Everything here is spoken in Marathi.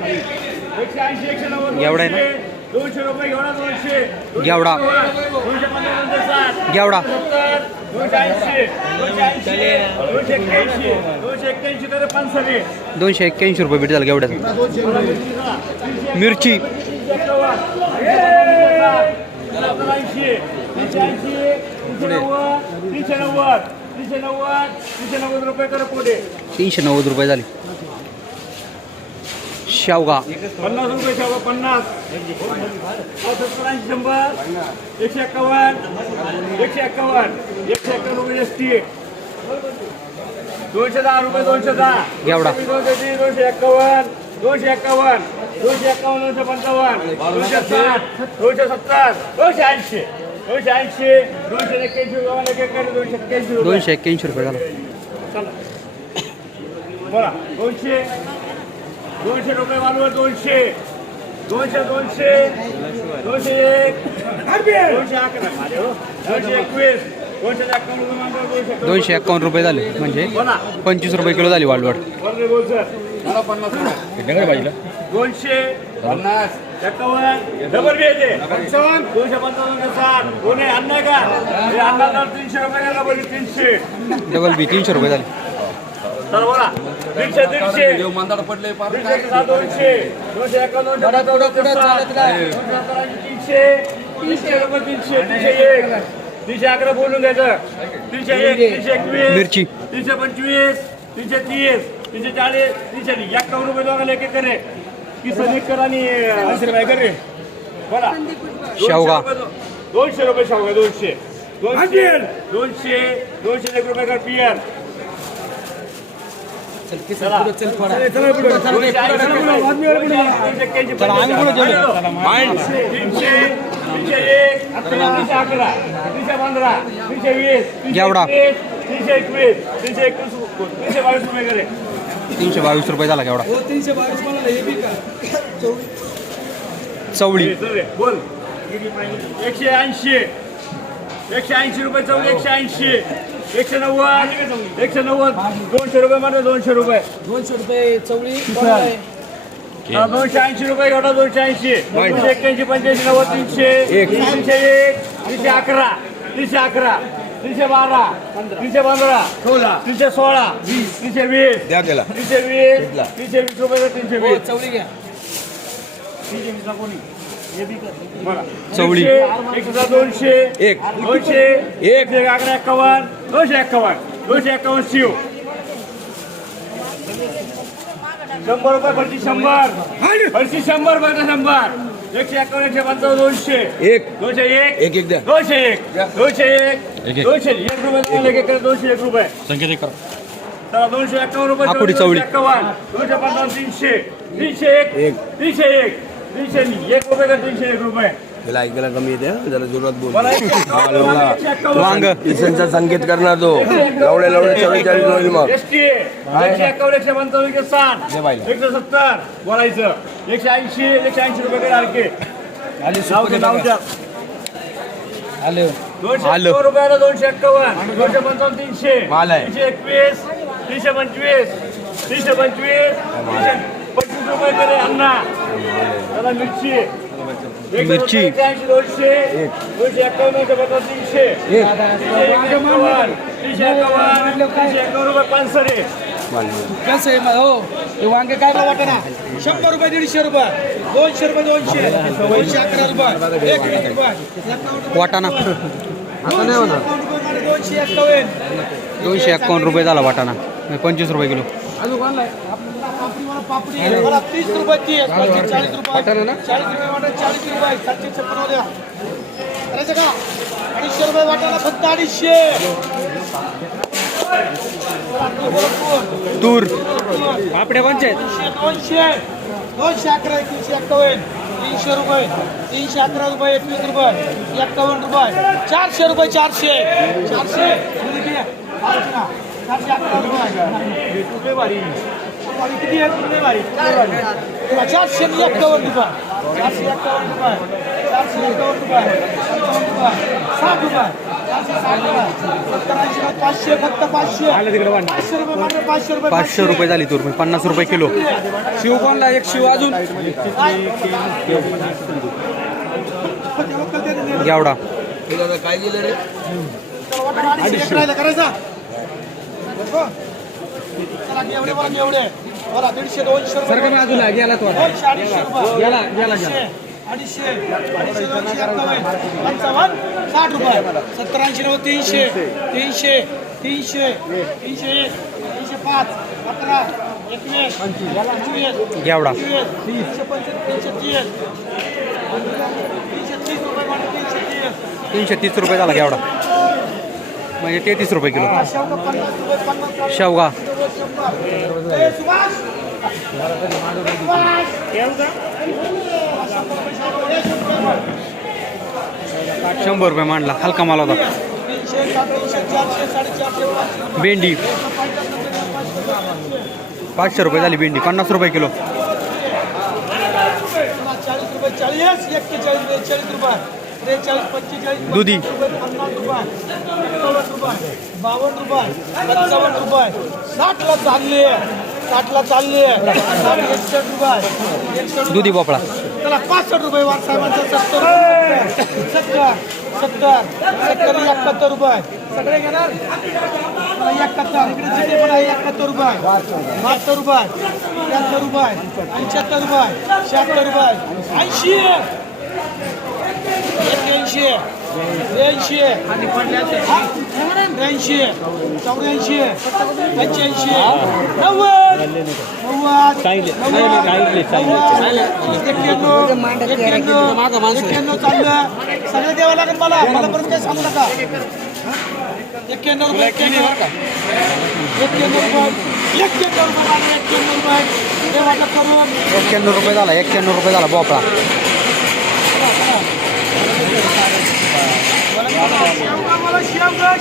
एकशे ऐंशी एकशे नव्वद एवढा आहे ना? दोनशे रुपये एवढा दोनशे एवढा. दोनशे पन्नास साठ एवढा दोनशे ऐंशी दोनशे ऐंशी दोनशे एक्क्याऐंशी दोनशे एक्क्याऐंशी तर पंचावन्न दोनशे एक्क्याऐंशी रुपये भेट झालं एवढ्याचं मिरची ऐंशी तीनशे ऐंशी तीनशे नव्वद तीनशे नव्वद तीनशे नव्वद तीनशे नव्वद रुपये कर पुढे तीनशे नव्वद रुपये झाले शेवगा। पन्नास रुपये शेवा पन्नास। शंभर एकशे एक्कावन्न एकशे एक्कावन्न एकशे एक्कावन्न रुपये एस टी दोनशे दहा रुपये दोनशे दहा। एवढा. दोनशे एक्कावन्न दोनशे एक्कावन्न दोनशे एक्कावन्न दोनशे पंचावन्न दोनशे साठ दोनशे सत्तर दोनशे ऐंशी दोनशे ऐंशी दोनशे एक्क्याऐंशी दोनशे एक्क्याऐंशी रुपये. दोनशे एक्क्याऐंशी रुपये झाला. चला. बोला. दोनशे दोनशे रुपये वालवर दोनशे. दोनशे दोनशे. दोनशे एक. दोनशे अकरा हो. दोनशे एकवीस. दोनशे अकाउंट रुपये झाले म्हणजे बोला. पंचवीस रुपये किलो झाली वालवड. दोनशे. पन्नास. एकावन्न. डबल बी येते पंचावन्न. दोनशे पंचावन्न साठ. कोणी अन्न का? अन्नाला तीनशे रुपये तीनशे. डबल बी तीनशे रुपये झाले. दीडशे दीडशे. मंदाड पडले दोनशे. दोनशे एकावन्न तीनशे. तीनशे तीनशे तीनशे एक. तीनशे अकरा बोलून घ्यायचं. तीनशे एक तीनशे एकवीस. मिरची. तीनशे पंचवीस तीनशे तीस तीनशे चाळीस तीनशे एक्कावन्न रुपये दोघांना एक करे. किसन एक कर आणि रुपये करे. बोला. दोनशे रुपये शेवगा दोनशे दोनशे. दोनशे दोनशे एक रुपये कर पियर तीनशे एकवीस तीनशे एकवीस तीनशे बावीस रुपये करे तीनशे बावीस रुपये झाला केवढा चवळी. बोल. एकशे ऐंशी एकशे ऐंशी रुपये चौक एकशे ऐंशी. एकशे नव्वद एकशे नव्वद दोनशे रुपये मध्ये दोनशे रुपये. दोनशे रुपये चवळी हा, दोनशे ऐंशी रुपये एवढा दोनशे ऐंशी. दोनशे एक्क्याऐंशी पंच्याऐंशी नव्वद तीनशे. तीनशे एक तीनशे अकरा तीनशे अकरा तीनशे बारा तीनशे पंधरा सोळा. तीनशे सोळा तीनशे वीस. द्या त्याला. तीनशे वीस तीनशे वीस रुपये तीनशे वीस. चवळी घ्या. तीनशे वीसला कोणी? हे बी कर. बघा. चवळी. तीनशे, दोनशे. एक. दोनशे. एक. अकरा एक्कावन्न दोनशे एक्कावन्न दोनशे एक्कावन्न शिव शंभर रुपये फरची शंभर. फरची शंभर रुपये शंभर. एकशे एक्कावन्न एकशे पंचावन्न दोनशे. एक. दोनशे एक. एक दोनशे एक. दोनशे एक. दोनशे एक. रुपये दोनशे एक रुपये. चला दोनशे एक्कावन्न रुपये चवळी. एक्कावन्न दोनशे पंचावन्न तीनशे. तीनशे एक. तीनशे एक. तीनशे एक रुपये का तीनशे एक रुपये? त्याला ऐकायला कमी येते जरा जोरात बोल. लावला. वांग संकेत करणार तो. लवडे लवडे चव्वेचाळीस होईल मग. एकशे एकशे पंचावन्न एकशे साठ. दे बाईला. एकशे सत्तर. बोलायचं. एकशे ऐंशी एकशे ऐंशी रुपये आरके. आले दोनशे रुपयाला दोनशे एक्कावन्न दोनशे पंचावन्न तीनशे. तीनशे एकवीस तीनशे पंचवीस तीनशे पंचवीस तीनशे पंचवीस रुपये अण्णा. त्याला मिरची. मिरची. दोनशे दोनशे तीनशे. रुपये कसं आहे हो. हे वांगे काय भाव ना? शंभर रुपये दीडशे रुपये. दोनशे रुपये दोनशे. दोनशे अकरा रुपये. एक वीस रुपये वाटाणा आता नाही होणार. दोनशे एक्कावन्न दोनशे एकावन्न रुपये झाला वाटाणा. पंचवीस रुपये किलो. अजून. मला तीस चाळीस रुपये. चाळीस रुपये वाटा चाळीस रुपये. सातशे छप्पन द्या करायचं का? अडीचशे रुपये वाटायला फक्त अडीचशे. तूर पापड्या पंचायत दोनशे. दोनशे अकरा एकशे एक्कावन्न. तीनशे रुपये. तीनशे अकरा रुपये एकवीस रुपये. एक्कावन्न रुपये. चारशे रुपये चारशे. चारशे? चारशे अकरा रुपये. किती आहे चारशे एक्कावन्न रुपये. चारशे एक्कावन्न रुपये. चारशे एक्कावन्न रुपये. पंचावन्न रुपये. साठ रुपये. सत्तर ऐंशी पाचशे फक्त पाचशे. पाचशे रुपये पाचशे रुपये पाचशे रुपये झाली तूर. पन्नास रुपये किलो. शिव कोणला? एक शिव अजून? गेवडा. काय दिलं रे अडीचशे. करायचा. चला एवढे बघा एवढे बघा दीडशे दोनशे रुपये अजून गेला तो दोनशे अडीचशे रुपये गेला, गेला, अडीचशे अडीचशे अडीचशे दोनशे एक्कावन्न पंचावन्न साठ रुपये. सत्तर ऐंशी नव्वद तीनशे तीनशे तीनशे तीनशे एक तीनशे पाच अकरा एकवीस पंचवीस गेवडा तीनशे पंचवीस तीनशे तीस. तीनशे तीस रुपये म्हणून तीनशे तीस. तीनशे तीस रुपये झाला गेवडा म्हणजे तेहतीस रुपये किलो. शेवगा. शंभर रुपये मांडला हलका माल होता. भेंडी. पाचशे रुपये झाली भेंडी पन्नास रुपये किलो. चाळीस रुपये चाळीस एक्केचाळीस बेचाळीस रुपये त्रेचाळीस पंचेचाळीस दुधी. बावन्न रुपये पंचावन्न रुपये साठला चालली साठला चालली साठ एकसष्ट रुपये. दुधी भोपळा चला पासष्ट रुपये वाट साहेबांचं सत्तर. सत्तर सत्तर सत्तर एकाहत्तर रुपये सगळे घेणार एकाहत्तर इकडे जिथे पण आहे एकाहत्तर रुपये बहात्तर रुपये त्र्याहत्तर रुपये ऐंच्याहत्तर रुपये शहात्तर रुपये ऐंशी एक्क्याऐंशी ब्याऐंशी त्र्याऐंशी चौऱ्याऐंशी. पंच्याऐंशी. नव्वद. एक्क्याण्णव. चाललं. सगळं द्यावं लागेल मला. मला परत काही सांगू नका. एक्क्याण्णव रुपये एक्क्याण्णव. रुपये. एक्क्याण्णव रुपये एक्क्याण्णव रुपये. एक्क्याण्णव रुपये झाला एक्क्याण्णव रुपये झाला भोपळा शेवगा मला शेवगा